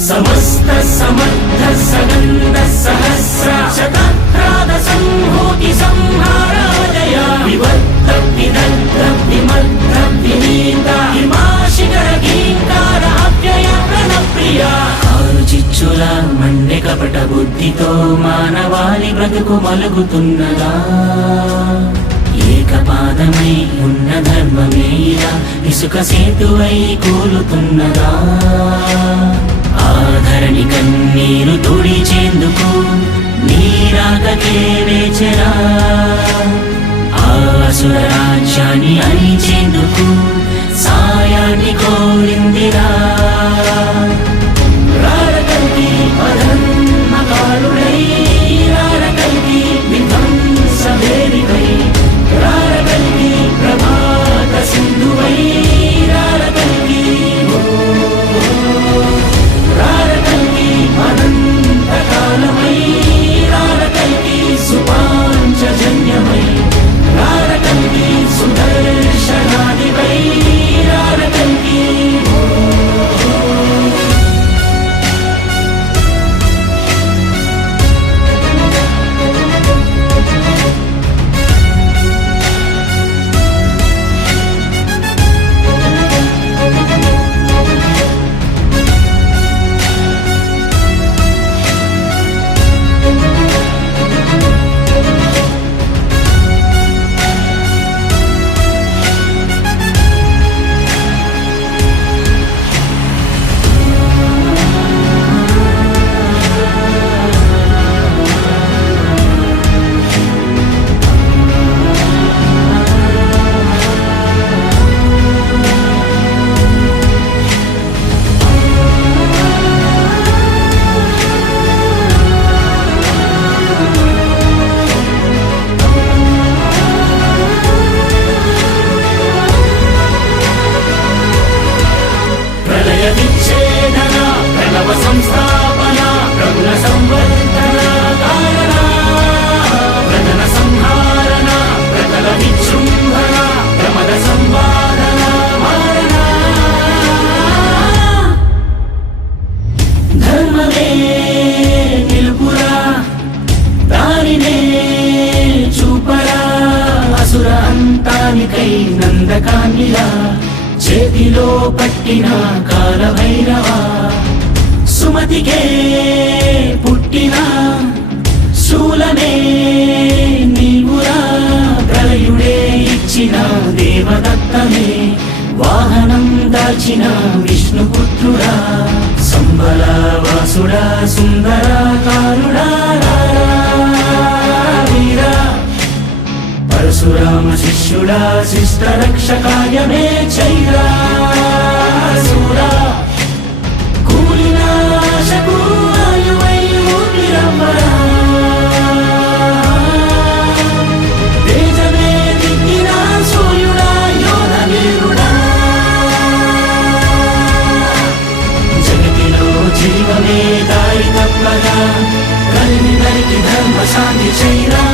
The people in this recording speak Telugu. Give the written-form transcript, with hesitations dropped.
समस्त समर्थ सगंध सहस्र शतप्राद संहूति संहारादय विवर्त विदग्ध विमग्ध विनीत हिमाशिखर गींकार अव्यय प्रणप्रिय చిచ్చుల మండె కపట బుద్ధితో మానవాళి బ్రతుకు మలుగుతున్నదా ఏకపాదమై ఉన్న ధర్మమే ఇలా ఇసుక సేతువై కూలుతున్నదా ఆధరణి కన్నీరు తుడిచేందుకు నీరాకకే వేచరా ఆసుర రాజ్యాన్ని అణిచేందుకు సాయాన్ని కోరిందిరా రారకల్కి అధర్మకారుడై రారకల్కి విధ్వంసవేదికై రారకల్కి ప్రభాత సింధువై రారకల్కి రారకల్కి అనంతకాలమై రారకల్కి సుపాంచజన్యమై రారకల్కి సుదర్శనాదివై రారకల్కి విచ్ఛేదన ప్రణవ సంస్థాపన ప్రభుల సంవర్ధన కారణ ప్రజల సంహారణ ప్రజల విజృంభణ ప్రమద సంవాదన మారణ ధర్మమే నిలుపురా దానినే చూపరా అసుర అంతానికై నందకాన్నిలా చేతిలో పట్టిన కాలభైరవా సుమతికే పుట్టిన శూలనే నీవురా ప్రళయుడే ఇచ్చిన దేవదత్తమే వాహనం దాచిన విష్ణుపుత్రుడా సంబల వాసుడా సుందరాకారుడా వీరా పరశురామ శిష్యుడా శిష్ట రక్షకాయమే చైరా సూరా కూలిన ఆశకు ఆయువై ఊపిరవ్వరా తేజమే దిక్కిన సూర్యుడా యోధ వీరుడా జగతిలో జీవమే దారి తప్పగా కలిమి నరికి ధర్మ శాంతి చైరా